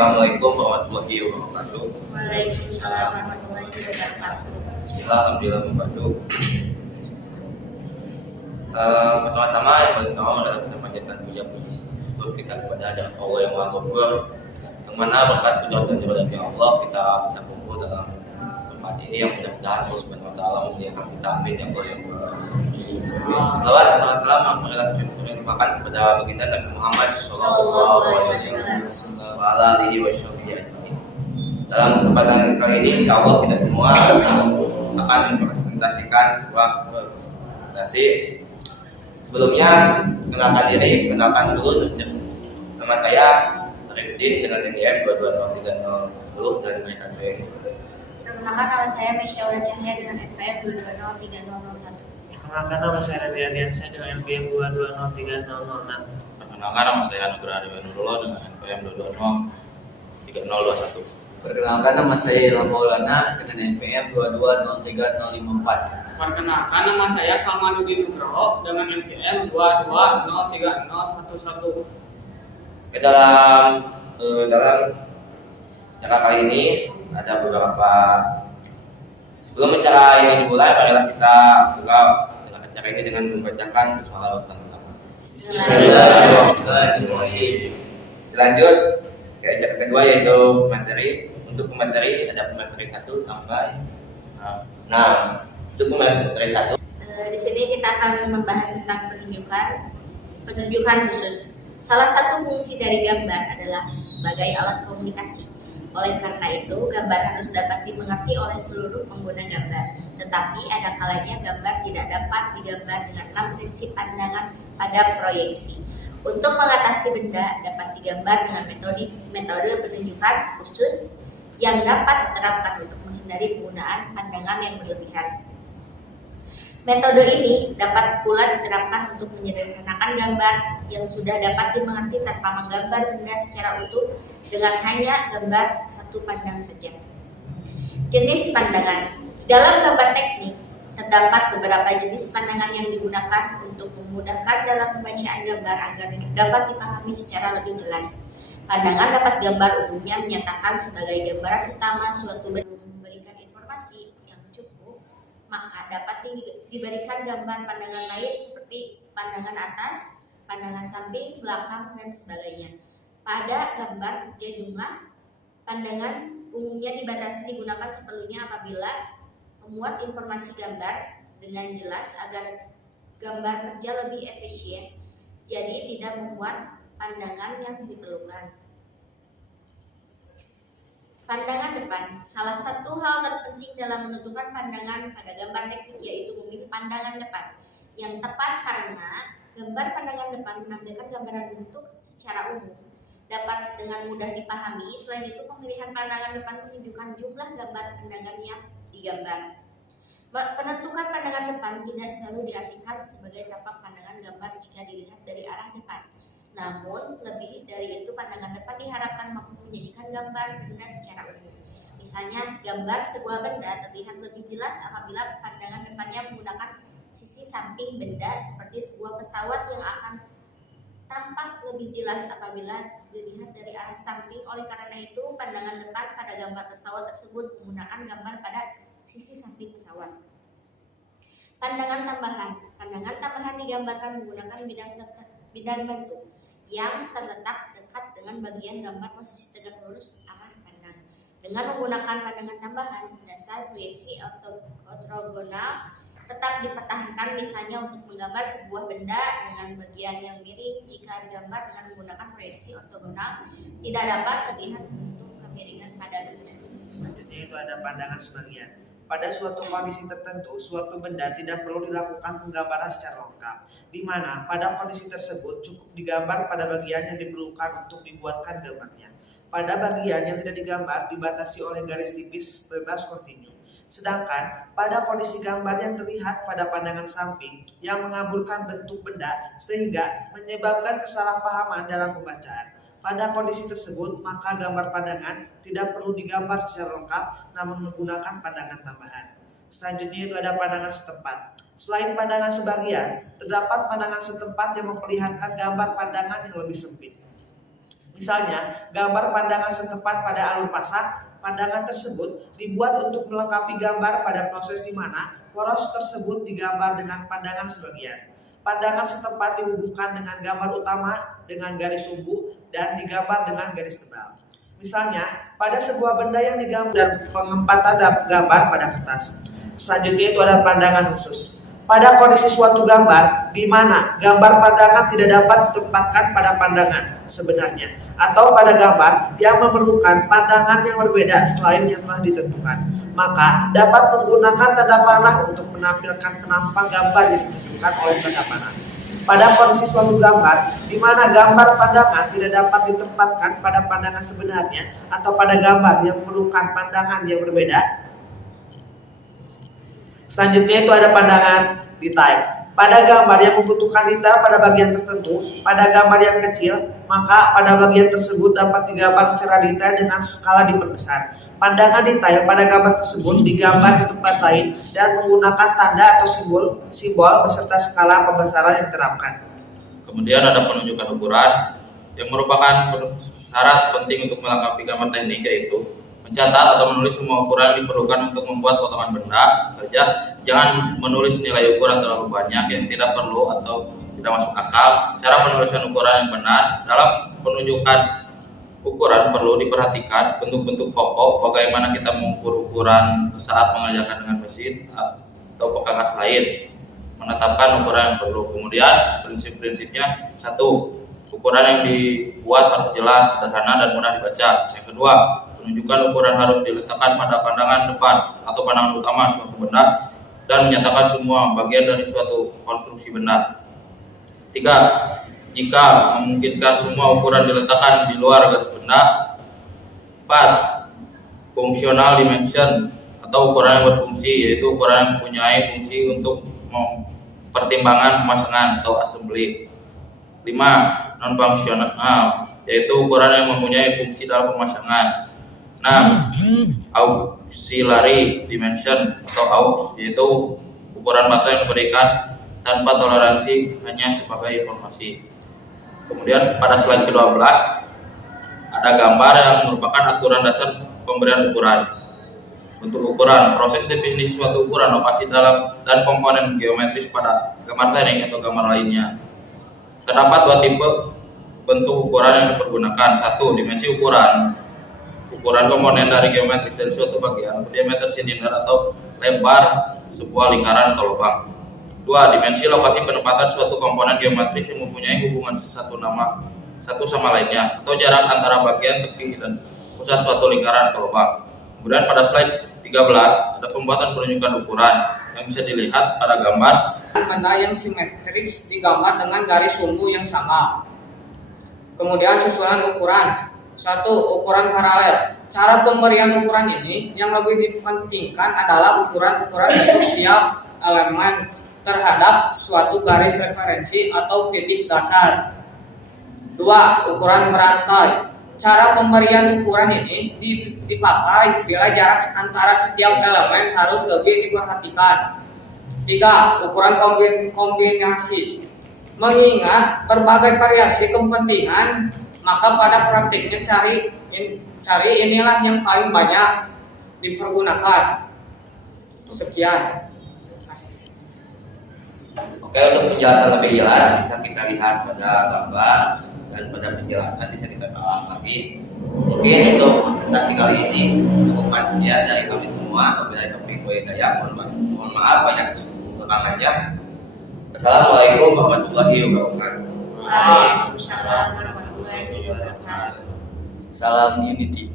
Assalamualaikum warahmatullahi wabarakatuh. Waalaikumsalam warahmatullahi wabarakatuh. Bismillah, alhamdulillah membantu. Pertama-tama yang paling utama adalah kita panjatkan puji syukur kita kepada hadirat Allah yang Maha Ghaffur, yang mana berkat kudrat dan ridhonya Allah kita bisa kumpul dalam tempat ini yang mudah-mudahan Allah Subhanahu wa taala memuliakan kita, amin ya Allah ya Rabbal alamin. Salawat serta salam marilah kita limpahkan kepada baginda Nabi Muhammad sallallahu alaihi wasallam wa ala alihi washabbihi ajmain. Dalam kesempatan kali ini insyaallah kita semua akan mempresentasikan sebuah presentasi. Sebelumnya kenalkan dulu nama saya Sarifudin dengan NDM 220310 dan rekan saya ini. Perkenalkan, nama saya Mesyaura Cahya dengan NPM 220301. Perkenalkan, nama saya Nadia Diansyah dengan NPM 220306. Perkenalkan, nama saya Anugerah Dewa Nurullah dengan NPM 2203021. Perkenalkan, nama saya Ilham Maulana dengan NPM 22030554. Perkenalkan, nama saya Salmanuddin Nugroho dengan NPM 22030111. Dalam acara kali ini ada beberapa. Sebelum acara ini dimulai, marilah kita buka dengan acara ini dengan membacakan basmalah bersama-sama. Bismillahirrahmanirrahim. Lanjut ke acara kedua yaitu materi. Untuk pemateri ada pemateri 1 sampai 6. Untuk pemateri 1. Di sini kita akan membahas tentang penunjukan khusus. Salah satu fungsi dari gambar adalah sebagai alat komunikasi. Oleh karena itu, gambar harus dapat dimengerti oleh seluruh pengguna gambar. Tetapi ada kalanya gambar tidak dapat digambar dengan 6 prinsip pandangan pada proyeksi. Untuk mengatasi benda dapat digambar dengan metode penunjukan khusus yang dapat diterapkan untuk menghindari penggunaan pandangan yang berlebihan. Metode ini dapat pula diterapkan untuk menyederhanakan gambar yang sudah dapat dimengerti tanpa menggambar benda secara utuh dengan hanya gambar satu pandang saja. Jenis pandangan. Dalam gambar teknik, terdapat beberapa jenis pandangan yang digunakan untuk memudahkan dalam pembacaan gambar agar dapat dipahami secara lebih jelas. Pandangan dapat gambar umumnya menyatakan sebagai gambaran utama suatu benda, memberikan informasi yang cukup, maka dapat diberikan gambar pandangan lain seperti pandangan atas, pandangan samping, belakang, dan sebagainya. Pada gambar kerja jumlah, pandangan umumnya dibatasi digunakan seperlunya apabila memuat informasi gambar dengan jelas agar gambar kerja lebih efisien, jadi tidak memuat pandangan yang diperlukan. Pandangan depan. Salah satu hal terpenting dalam menentukan pandangan pada gambar teknik yaitu memilih pandangan depan yang tepat, karena gambar pandangan depan menampilkan gambaran bentuk secara umum, dapat dengan mudah dipahami. Selain itu, pemilihan pandangan depan menunjukkan jumlah gambar pandangan yang digambar. Penentukan pandangan depan tidak selalu diartikan sebagai tapak pandangan gambar jika dilihat dari arah depan. Namun, lebih dari itu, pandangan depan diharapkan mampu menjadikan gambar benda secara umum. Misalnya, gambar sebuah benda terlihat lebih jelas apabila pandangan depannya menggunakan sisi samping benda, seperti sebuah pesawat yang akan tampak lebih jelas apabila dilihat dari arah samping. Oleh karena itu, pandangan depan pada gambar pesawat tersebut menggunakan gambar pada sisi samping pesawat. Pandangan tambahan. Pandangan tambahan digambarkan menggunakan bidang bentuk yang terletak dekat dengan bagian gambar posisi tegak lurus arah pandang. Dengan menggunakan pandangan tambahan, dasar proyeksi ortogonal tetap dipertahankan, misalnya untuk menggambar sebuah benda dengan bagian yang miring. Jika digambar dengan menggunakan proyeksi ortogonal, tidak dapat terlihat bentuk kemiringan pada benda. Selanjutnya itu ada pandangan sebagian. Pada suatu kondisi tertentu, suatu benda tidak perlu dilakukan penggambaran secara lengkap, di mana pada kondisi tersebut cukup digambar pada bagian yang diperlukan untuk dibuatkan gambarnya. Pada bagian yang tidak digambar dibatasi oleh garis tipis bebas kontinu. Sedangkan pada kondisi gambar yang terlihat pada pandangan samping yang mengaburkan bentuk benda sehingga menyebabkan kesalahpahaman dalam pembacaan. Pada kondisi tersebut, maka gambar pandangan tidak perlu digambar secara lengkap, namun menggunakan pandangan tambahan. Selanjutnya itu ada pandangan setempat. Selain pandangan sebagian, terdapat pandangan setempat yang memperlihatkan gambar pandangan yang lebih sempit. Misalnya, gambar pandangan setempat pada alur pasang, pandangan tersebut dibuat untuk melengkapi gambar pada proses di mana poros tersebut digambar dengan pandangan sebagian. Pandangan setempat dihubungkan dengan gambar utama dengan garis sumbu dan digambar dengan garis tebal. Misalnya, pada sebuah benda yang digambar dan pengempatan gambar pada kertas. Selanjutnya itu ada pandangan khusus. Pada kondisi suatu gambar di mana gambar pandangan tidak dapat ditempatkan pada pandangan sebenarnya atau pada gambar yang memerlukan pandangan yang berbeda selain yang telah ditentukan, maka dapat menggunakan tanda panah untuk menampilkan penampang gambar yang ditentukan oleh tanda panah. Pada kondisi suatu gambar di mana gambar pandangan tidak dapat ditempatkan pada pandangan sebenarnya atau pada gambar yang memerlukan pandangan yang berbeda. Selanjutnya itu ada pandangan detail. Pada gambar yang membutuhkan detail pada bagian tertentu, pada gambar yang kecil, maka pada bagian tersebut dapat digambar secara detail dengan skala diperbesar. Pandangan detail pada gambar tersebut digambar di tempat lain dan menggunakan tanda atau simbol beserta skala pembesaran yang diterapkan. Kemudian ada penunjukan ukuran yang merupakan syarat penting untuk melengkapi gambar teknik, yaitu mencatat atau menulis semua ukuran yang diperlukan untuk membuat potongan benda kerja. Jangan menulis nilai ukuran terlalu banyak yang tidak perlu atau tidak masuk akal. Cara penulisan ukuran yang benar dalam penunjukan ukuran perlu diperhatikan bentuk-bentuk pokok, bagaimana kita mengukur ukuran saat mengerjakan dengan mesin atau perkakas lain, menetapkan ukuran yang perlu. Kemudian prinsip-prinsipnya: 1. Ukuran yang dibuat harus jelas, sederhana, dan mudah dibaca. Yang kedua, penunjukan ukuran harus diletakkan pada pandangan depan atau pandangan utama suatu benda dan menyatakan semua bagian dari suatu konstruksi benda. 3. Jika memungkinkan semua ukuran diletakkan di luar garis benda. 4. Functional dimension atau ukuran yang berfungsi, yaitu ukuran yang mempunyai fungsi untuk pertimbangan pemasangan atau assembly. 5. Non-functional, yaitu ukuran yang mempunyai fungsi dalam pemasangan. 6. Auxiliary dimension atau AUX, yaitu ukuran batu yang diberikan tanpa toleransi, hanya sebagai informasi. Kemudian pada slide ke-12 ada gambar yang merupakan aturan dasar pemberian ukuran. Bentuk ukuran, proses definisi suatu ukuran, lokasi dalam dan komponen geometris pada gambar teknik atau gambar lainnya. Terdapat dua tipe bentuk ukuran yang dipergunakan. 1. Dimensi ukuran. Ukuran komponen dari geometris dari suatu bagian atau diameter silinder atau lebar sebuah lingkaran atau lubang. 2. Dimensi lokasi penempatan suatu komponen geometris yang mempunyai hubungan satu sama lainnya atau jarak antara bagian tepi dan pusat suatu lingkaran atau lubang. Kemudian pada slide 13 ada pembuatan penunjukan ukuran yang bisa dilihat pada gambar. Benda yang simetris digambar dengan garis sumbu yang sama. Kemudian susunan ukuran. 1. Ukuran paralel. Cara pemberian ukuran ini yang lebih dipentingkan adalah ukuran-ukuran untuk tiap elemen terhadap suatu garis referensi atau titik dasar. 2. Ukuran berantai. Cara pemberian ukuran ini dipakai bila jarak antara setiap elemen harus lebih diperhatikan. 3. Ukuran kombinasi. Mengingat berbagai variasi kepentingan, maka pada praktiknya cari inilah yang paling banyak dipergunakan. Sekian. Oke, untuk penjelasan lebih jelas bisa kita lihat pada gambar dan pada penjelasan bisa kita ulang lagi. Mungkin untuk presentasi kali ini cukup sekian dari kami semua. Wabillahi taufiq wal hidayah. Mohon maaf banyak kekurangannya. Assalamualaikum warahmatullahi wabarakatuh. Waalaikumsalam warahmatullahi wabarakatuh. Salam unity.